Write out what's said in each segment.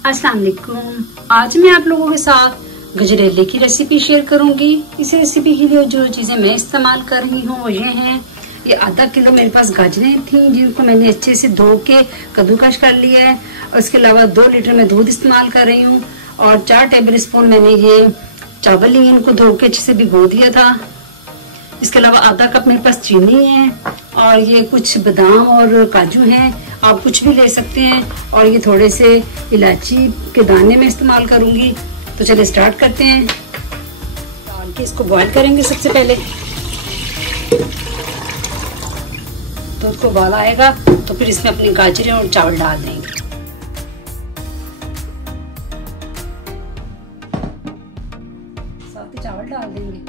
अस्सलाम वालेकुम। आज मैं आप लोगों के साथ गजरेले की रेसिपी शेयर करूंगी। इस रेसिपी के लिए जो चीजें मैं इस्तेमाल कर रही हूँ वो ये हैं। ये आधा किलो मेरे पास गाजरें थी जिनको मैंने अच्छे से धो के कद्दूकस कर लिया है। और इसके अलावा 2 लीटर में दूध इस्तेमाल कर रही हूँ और 4 टेबल स्पून मैंने ये चावल लिए, इनको धो के अच्छे से भिगो दिया था। इसके अलावा आधा कप मेरे पास चीनी है और ये कुछ बादाम और काजू हैं, आप कुछ भी ले सकते हैं। और ये थोड़े से इलायची के दाने में इस्तेमाल करूंगी। तो चलिए स्टार्ट करते हैं। डाल के इसको बॉईल करेंगे। सबसे पहले तो उसको उबाल आएगा तो फिर इसमें अपनी गाजरें और चावल डाल देंगे। साथ ही चावल डाल देंगे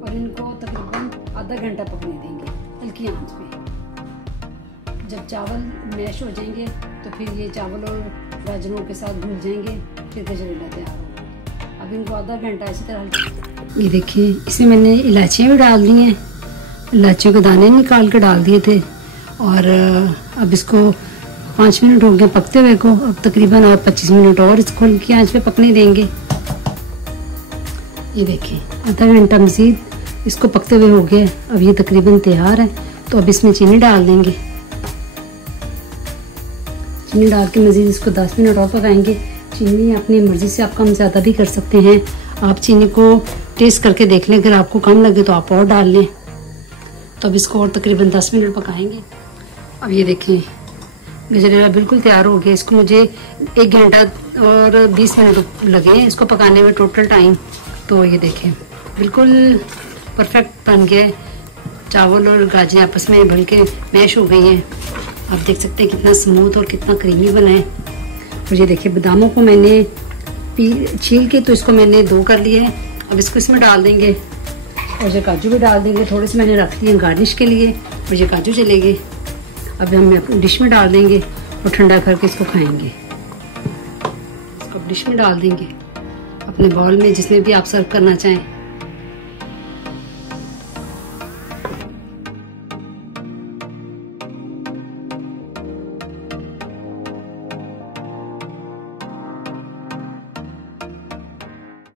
और इनको तकरीबन आधा घंटा पकने देंगे हल्की आंच पे। जब चावल मैश हो जाएंगे तो फिर ये चावल और गाजरों के साथ भून जाएंगे, फिर गजरेला तैयार होगा। अब इनको आधा घंटा इसी तरह। ये देखिए इसमें मैंने इलायचियाँ भी डाल दी हैं, इलायचियों के दाने निकाल के डाल दिए थे। और अब इसको 5 मिनट हो गए पकते हुए को। अब तकरीबन और 25 मिनट और इसको हल्की आंच पे पकने देंगे। ये देखिए आधा घंटा मजीद इसको पकते हुए हो गया। अब ये तकरीबन तैयार है। तो अब इसमें चीनी डाल देंगे। चीनी डाल के मजीद इसको 10 मिनट और पकाएंगे। चीनी अपनी मर्जी से आप कम ज़्यादा भी कर सकते हैं। आप चीनी को टेस्ट करके देख लें, अगर आपको कम लगे तो आप और डाल लें। तो अब इसको और तकरीबन 10 मिनट पकाएंगे। अब ये देखिए गजरेला बिल्कुल तैयार हो गया। इसको मुझे 1 घंटा और 20 मिनट लगे हैं इसको पकाने में टोटल टाइम। तो ये देखें बिल्कुल परफेक्ट बन गया है। चावल और गाजरें आपस में भल के मैश हो गई हैं। आप देख सकते हैं कितना स्मूथ और कितना क्रीमी बना है। और ये देखिए बादामों को मैंने छील के तो इसको मैंने 2 कर लिया है। अब इसको इसमें डाल देंगे और ये काजू भी डाल देंगे। थोड़े से मैंने रख दिए गार्निश के लिए और ये काजू चलेंगे। अब हम अपनी डिश में डाल देंगे और ठंडा करके इसको खाएंगे। इसको डिश में डाल देंगे अपने बाउल में, जिसमें भी आप सर्व करना चाहें।